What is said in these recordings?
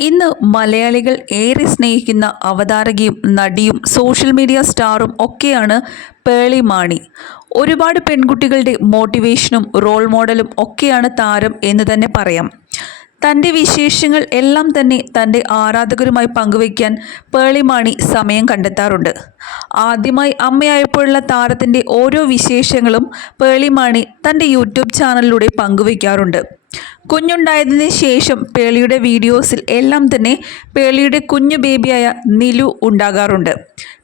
ഇന്ന് മലയാളികൾ ഏറെ സ്നേഹിക്കുന്ന അവതാരകയും നടിയും സോഷ്യൽ മീഡിയ സ്റ്റാറും ഒക്കെയാണ് പേളി മാണി. ഒരുപാട് പെൺകുട്ടികളുടെ മോട്ടിവേഷനും റോൾ മോഡലും ഒക്കെയാണ് താരം എന്ന് തന്നെ പറയാം. തന്റെ വിശേഷങ്ങൾ എല്ലാം തന്നെ തന്റെ ആരാധകരുമായി പങ്കുവയ്ക്കാൻ പേളിമാണി സമയം കണ്ടെത്താറുണ്ട്. ആദ്യമായി അമ്മയായപ്പോഴുള്ള താരത്തിന്റെ ഓരോ വിശേഷങ്ങളും പേളിമാണി തന്റെ യൂട്യൂബ് ചാനലിലൂടെ പങ്കുവയ്ക്കാറുണ്ട്. കുഞ്ഞുണ്ടായതിന് ശേഷം പേളിയുടെ വീഡിയോസിൽ എല്ലാം തന്നെ പേളിയുടെ കുഞ്ഞു ബേബിയായ നിലു ഉണ്ടാകാറുണ്ട്.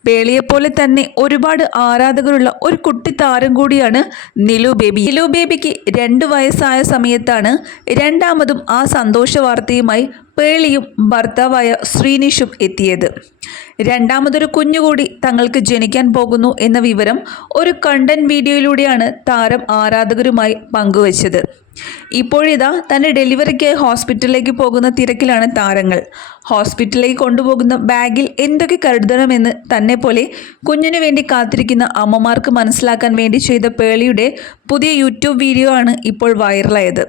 പേളിയെപ്പോലെ തന്നെ ഒരുപാട് ആരാധകരുള്ള ഒരു കുട്ടി താരം കൂടിയാണ് നിലു ബേബി. നിലു ബേബിക്ക് രണ്ട് വയസ്സായ സമയത്താണ് രണ്ടാമതും ആ സന്തോഷ വാർത്തയുമായി പേളിയും ഭർത്താവായ ശ്രീനിഷും എത്തിയത്. രണ്ടാമതൊരു കുഞ്ഞുകൂടി തങ്ങൾക്ക് ജനിക്കാൻ പോകുന്നു എന്ന വിവരം ഒരു കണ്ടന്റ് വീഡിയോയിലൂടെയാണ് താരം ആരാധകരുമായി പങ്കുവച്ചത്. ഇപ്പോഴിതാ തന്റെ ഡെലിവറിക്കായി ഹോസ്പിറ്റലിലേക്ക് പോകുന്ന തിരക്കിലാണ് താരങ്ങൾ. ഹോസ്പിറ്റലിലേക്ക് കൊണ്ടുപോകുന്ന ബാഗിൽ എന്തൊക്കെ കരുതണമെന്ന് തന്നെ പോലെ കുഞ്ഞിനു വേണ്ടി കാത്തിരിക്കുന്ന അമ്മമാർക്ക് മനസ്സിലാക്കാൻ വേണ്ടി ചെയ്ത പേളിയുടെ പുതിയ യൂട്യൂബ് വീഡിയോ ആണ് ഇപ്പോൾ വൈറലായത്.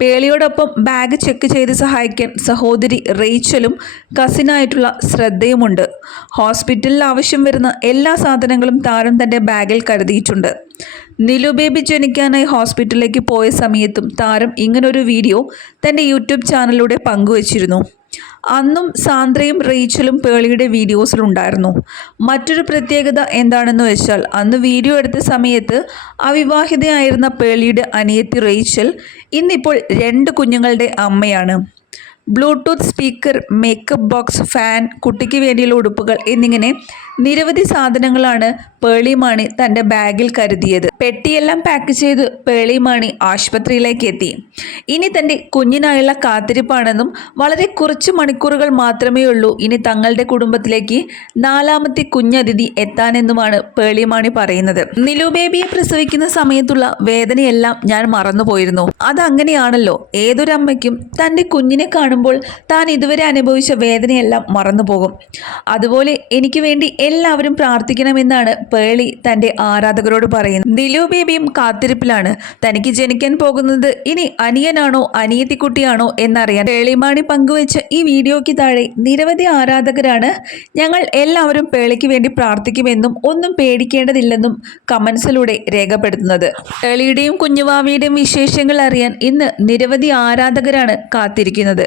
പേളിയോടൊപ്പം ബാഗ് ചെക്ക് ചെയ്ത് സഹായിക്കാൻ സഹോദരി റേച്ചലും കസിനായിട്ടുള്ള ശ്രദ്ധയുമുണ്ട്. ഹോസ്പിറ്റലിൽ ആവശ്യം വരുന്ന എല്ലാ സാധനങ്ങളും താരം തന്റെ ബാഗിൽ കരുതിയിട്ടുണ്ട്. നിലു ബേബി ജനിക്കാനായി ഹോസ്പിറ്റലിലേക്ക് പോയ സമയത്തും താരം ഇങ്ങനൊരു വീഡിയോ തന്റെ യൂട്യൂബ് ചാനലിലൂടെ പങ്കുവച്ചിരുന്നു. അന്നും സാന്ദ്രയും റേച്ചലും പേളിയുടെ വീഡിയോസിലുണ്ടായിരുന്നു മറ്റൊരു പ്രത്യേകത എന്താണെന്ന് വെച്ചാൽ അന്ന് വീഡിയോ എടുത്ത സമയത്ത് അവിവാഹിതയായിരുന്ന പേളിയുടെ അനിയത്തി റേച്ചൽ ഇന്നിപ്പോൾ രണ്ട് കുഞ്ഞുങ്ങളുടെ അമ്മയാണ്. Bluetooth speaker makeup box fan കുട്ടിക്ക് വേണ്ടിയുള്ള ഉടുപ്പുകൾ എന്നിങ്ങനെ നിരവധി സാധനങ്ങളാണ് പേളിമാണി തന്റെ ബാഗിൽ കരുതിയത്. പെട്ടിയെല്ലാം പാക്ക് ചെയ്ത് പേളിമാണി ആശുപത്രിയിലേക്ക് എത്തി. ഇനി തന്റെ കുഞ്ഞിനായുള്ള കാത്തിരിപ്പാണെന്നും വളരെ കുറച്ച് മണിക്കൂറുകൾ മാത്രമേ ഉള്ളൂ ഇനി തങ്ങളുടെ കുടുംബത്തിലേക്ക് നാലാമത്തെ കുഞ്ഞതിഥി എത്താനെന്നുമാണ് പേളിമാണി പറയുന്നത്. നിലു ബേബിയെ പ്രസവിക്കുന്ന സമയത്തുള്ള വേദനയെല്ലാം ഞാൻ മറന്നുപോയിരുന്നു. അതങ്ങനെയാണല്ലോ. ഏതൊരമ്മയ്ക്കും തന്റെ കുഞ്ഞിനെ കാണുമ്പോൾ താൻ ഇതുവരെ അനുഭവിച്ച വേദനയെല്ലാം മറന്നുപോകും. അതുപോലെ എനിക്ക് വേണ്ടി എല്ലാവരും പ്രാർത്ഥിക്കണമെന്നാണ് പേളി തന്റെ ആരാധകരോട് പറയുന്നത്. ദിലു ബേബിയും കാത്തിരിപ്പിലാണ്. തനിക്ക് ജനിക്കാൻ പോകുന്നത് ഇനി അനിയനാണോ അനിയത്തിക്കുട്ടിയാണോ എന്നറിയാൻ പേളിമാണി പങ്കുവെച്ച ഈ വീഡിയോയ്ക്ക് താഴെ നിരവധി ആരാധകരാണ്. ഞങ്ങൾ എല്ലാവരും പേളിക്ക് വേണ്ടി പ്രാർത്ഥിക്കുമെന്നും ഒന്നും പേടിക്കേണ്ടതില്ലെന്നും കമൻസിലൂടെ രേഖപ്പെടുത്തുന്നത്. പേളിയുടെയും കുഞ്ഞുവാവിയുടെയും വിശേഷങ്ങൾ അറിയാൻ ഇന്ന് നിരവധി ആരാധകരാണ് കാത്തിരിക്കുന്നത്.